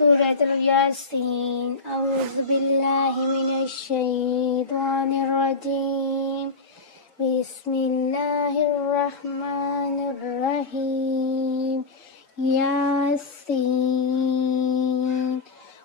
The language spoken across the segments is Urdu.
سورة الياسين. أعوذ بالله من الشيطان الرجيم. بسم الله الرحمن الرحيم. ياسين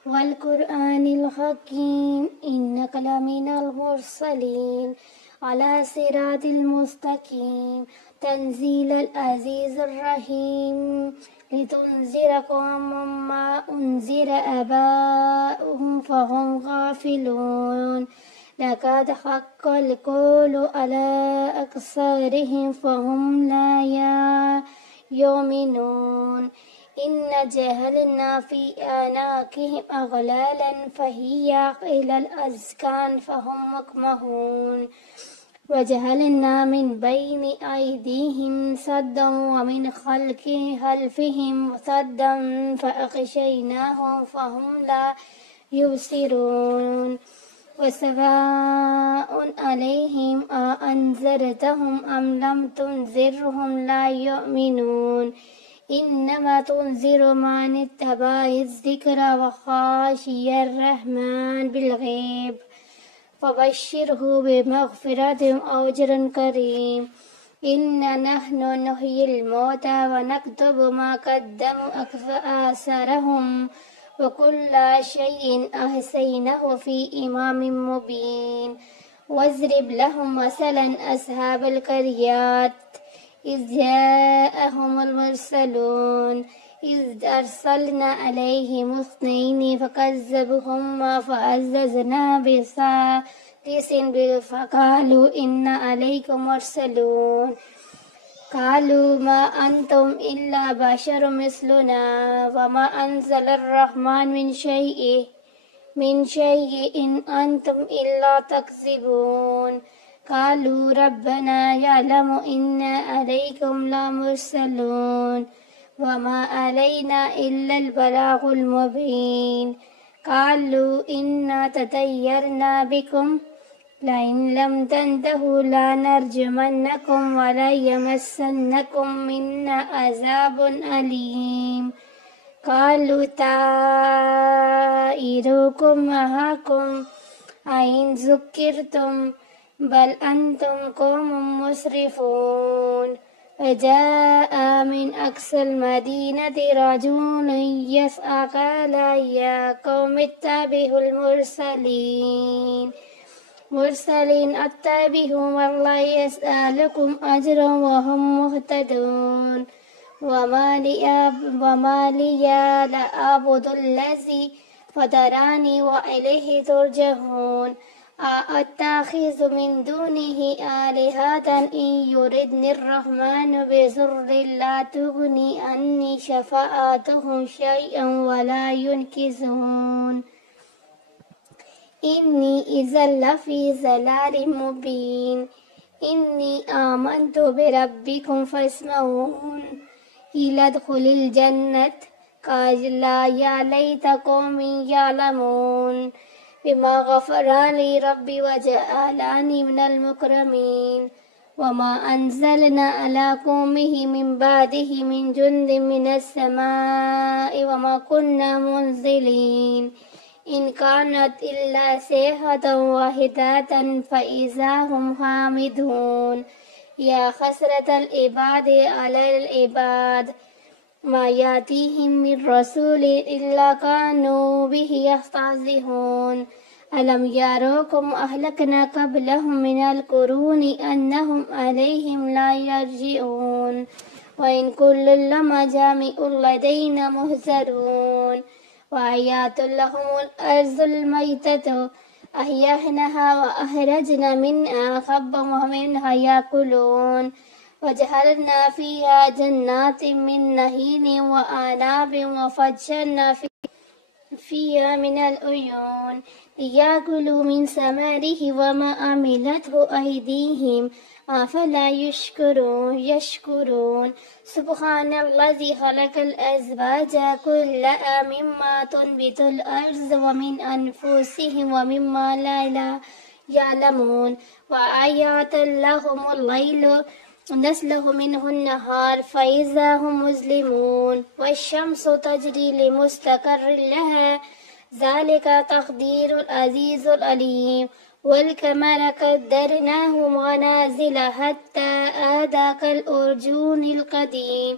والقرآن الحكيم إنك لمن المرسلين على صراط المستقيم تنزيل العزيز الرحيم لتنذر قوما ما أنذر آباؤهم فهم غافلون لقد حق القول على أكثرهم فهم لا يؤمنون إن جعلنا في أعناقهم أغلالا فهي إلى الأذقان فهم مقمحون وجعلنا من بين أيديهم سدا ومن خلفهم سدا فأغشيناهم فهم لا يبصرون وسواء عليهم أأنذرتهم أم لم تنذرهم لا يؤمنون إنما تنذر من اتبع الذكر وخشي الرحمن بالغيب فبشره بمغفرة وأجر كريم إنا نحن نحيي الموتى ونكتب ما قدموا آثارهم وكل شيء أحصيناه في إمام مبين واضرب لهم مثلا أصحاب القريات إذ جاءهم المرسلون إذ أرسلنا عليهم اثنين فكذبوهما فعززنا بثالث فقالوا إنا عليكم مرسلون قالوا ما أنتم إلا بشر مثلنا وما أنزل الرحمن من شيء إن أنتم إلا تكذبون قالوا ربنا يعلم إنا عليكم لمرسلون وما علينا إلا البلاغ المبين قالوا إنا تطيرنا بكم لئن لم تنتهوا لنرجمنكم وليمسنكم منا عذاب أليم قالوا طائركم معكم أئن ذكرتم بل أنتم قوم مسرفون وجاء من أقصى المدينة رجل يسعى قال يا قوم اتبعوا مرسلين اتبعوا والله يسألكم أجرا وهم مهتدون وما لي لا أعبد الذي فطرني وإليه ترجعون أأتخذ من دونه آلهة إن يردني الرحمن بضر لا تغني عني شفاعتهم شيئا ولا ينقذون إني إذا لفي ضلال مبين إني آمنت بربكم فاسمعون قيل ادخل الجنة قال يا ليت قومي يعلمون بما غفر لي ربي وجعلني من المكرمين وما أنزلنا على قومه من بعده من جند من السماء وما كنا منزلين إن كانت إلا صيحة واحدة فإذا هم حامدون يا حسرة العباد على العباد ما يأتيهم من رسول إلا كانوا به يستهزئون ألم يروكم أهلكنا قبلهم من القرون أنهم عليهم لا يرجعون وإن كل لما جامع لدينا مهزرون وآيات لهم الأرض الميتة أحييناها وأخرجنا منها حبا ومنها يأكلون وجعلنا فيها جنات من نخيل وأعناب وفجرنا فيها من العيون ليأكلوا من ثمره وما عملته أيديهم أفلا يشكرون سبحان الذي خلق الأزواج كلها مما تنبت الأرض ومن أنفسهم ومما لا يعلمون وآيات لهم الليل نسلخ منه النهار فإذا هم مظلمون والشمس تجري لمستقر لها ذلك تقدير العزيز العليم والقمر قدرناه منازل حتى عاد كالأرجون القديم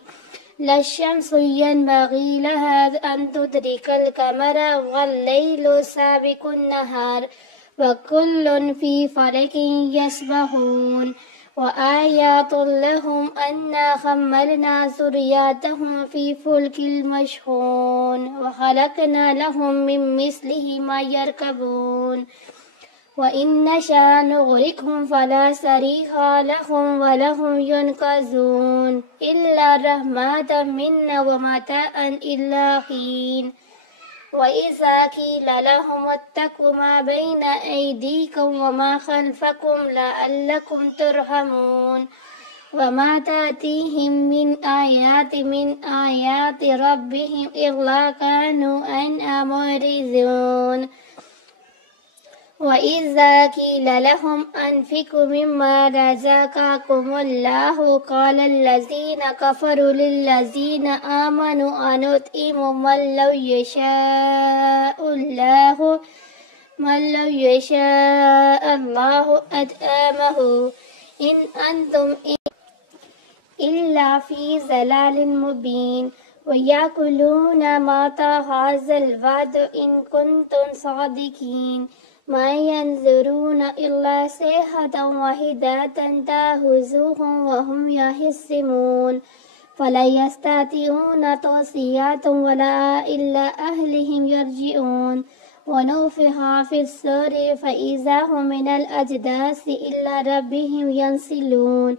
لا الشمس ينبغي لها أن تدرك القمر والليل سابق النهار وكل في فلك يسبحون وآيات لهم أنا حملنا ذريتهم في فلك المشحون وخلقنا لهم من مثله ما يركبون وإن نشأ نغرقهم فلا صريخ لهم ولهم ينقذون إلا رحمة منا ومتاعا إلا حين وإذا قيل لهم اتقوا ما بين أيديكم وما خلفكم لعلكم ترحمون وما تأتيهم من آيات ربهم إلا كانوا عنها معرضون وإذا قيل لهم أنفقوا مما رزقكم الله قال الذين كفروا للذين آمنوا أنطعم من لو يشاء الله أطعمه إن أنتم إلا في ضلال مبين ويأكلون متى هذا الوعد إن كنتم صادقين ما ينظرون إلا صيحة واحدة تأخذهم وهم يخصمون فلا يستطيعون توصية ولا إلى أهلهم يرجعون ونفخ في الصور فإذا هم من الأجداث إلى ربهم ينسلون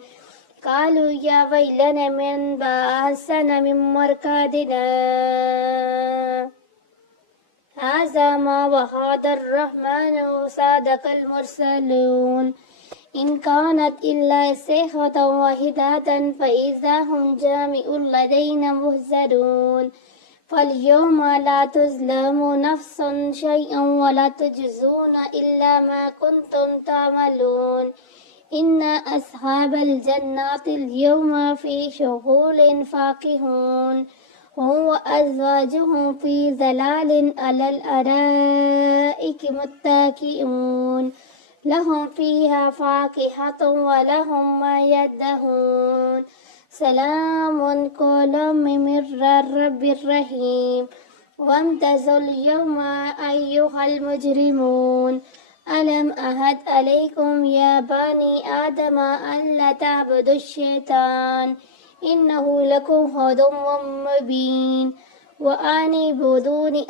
قالوا يا ويلنا من بعثنا من مرقدنا هذا ما وعد الرحمن وصدق المرسلون إن كانت إلا صيحة واحدة فإذا هم جميع لدينا محضرون فاليوم لا تظلم نفس شيئا ولا تجزون إلا ما كنتم تعملون إن أصحاب الجنات اليوم في شغل فاكهون هم وأزواجهم في ظلال على الأرائك متكئون لهم فيها فاكهة ولهم ما يدعون سلام قولا من رب الرحيم وامتازوا اليوم أيها المجرمون ألم أعهد عليكم يا بني آدم ألا تعبدوا الشيطان إنه لكم عدو مبين وأن اعبدوني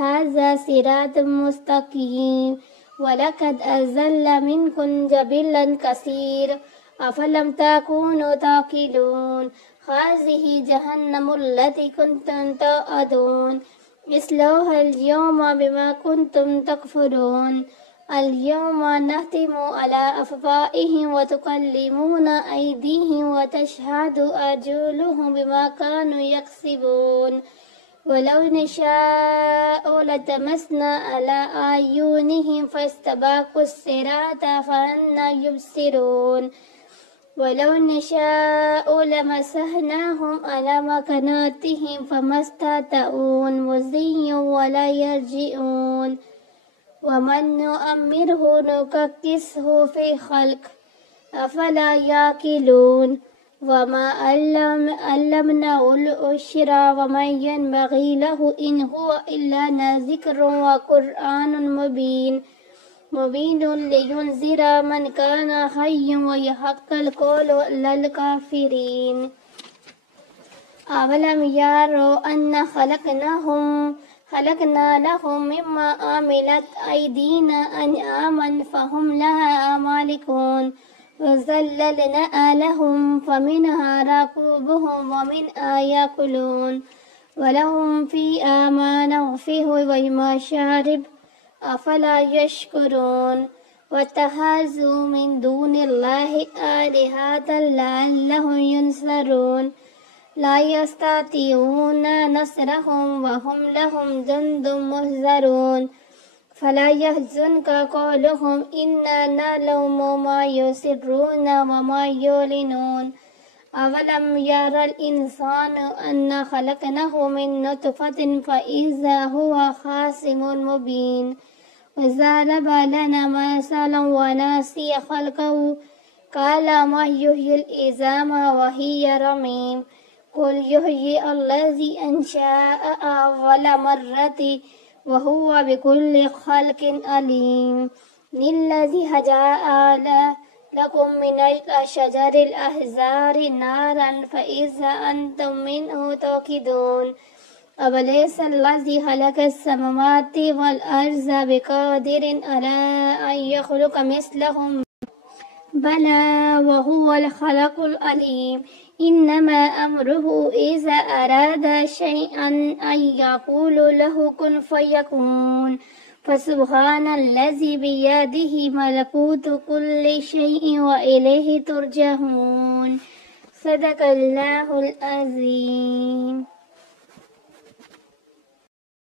هذا صراط مستقيم ولقد أضل منكم جبلا كثير أفلم تكونوا تعقلون هذه جهنم التي كنتم توعدون اصلوها اليوم بما كنتم تكفرون اليوم نختم على أفواههم وتكلمنا أيديهم وتشهد أرجلهم بما كانوا يكسبون ولو نشاء لتمسنا على أعينهم فاستباقوا الصراط فأنى يبصرون ولو نشاء لمسحناهم على مكانتهم فما استطاعوا مضيا ولا يرجعون ومن نؤمره نككسه في خلق أفلا يعقلون وما علمناه العشر وما ينبغي له إن هو إلا ذكر وقرآن مبين لينذر من كان حيا ويحق القول على الكافرين أولم يروا أن خلقنا لهم مما عملت أيدينا أنعاما فهم لها مالكون وذللنا لهم فمنها ركوبهم ومنها يأكلون ولهم فيها ما نغفه ومشارب أفلا يشكرون واتخذوا من دون الله آلهة لعلهم ينصرون لا يستطيعون نصرهم وهم لهم جند محضرون فلا يحزنك قولهم إنا نعلم ما يسرون وما يعلنون أولم يرى الإنسان أنا خلقناه من نطفة فإذا هو خصيم مبين وضرب لنا مثلا ونسي خلقه قال ما يحيي العظام وهي رميم قل يحيي الذي أنشأ أول مرة وهو بكل خلق عليم للذي هجاء لكم من الشجر الأحزار نارا فإذا أنتم منه توقدون أوليس الذي خلق السماوات والأرض بقادر على أن يخلق مثلهم بلى وهو الخلق العليم إنما أمره إذا أراد شيئا أن يقول له كن فيكون فسبحان الذي بيده ملكوت كل شيء وإليه ترجعون صدق الله العظيم.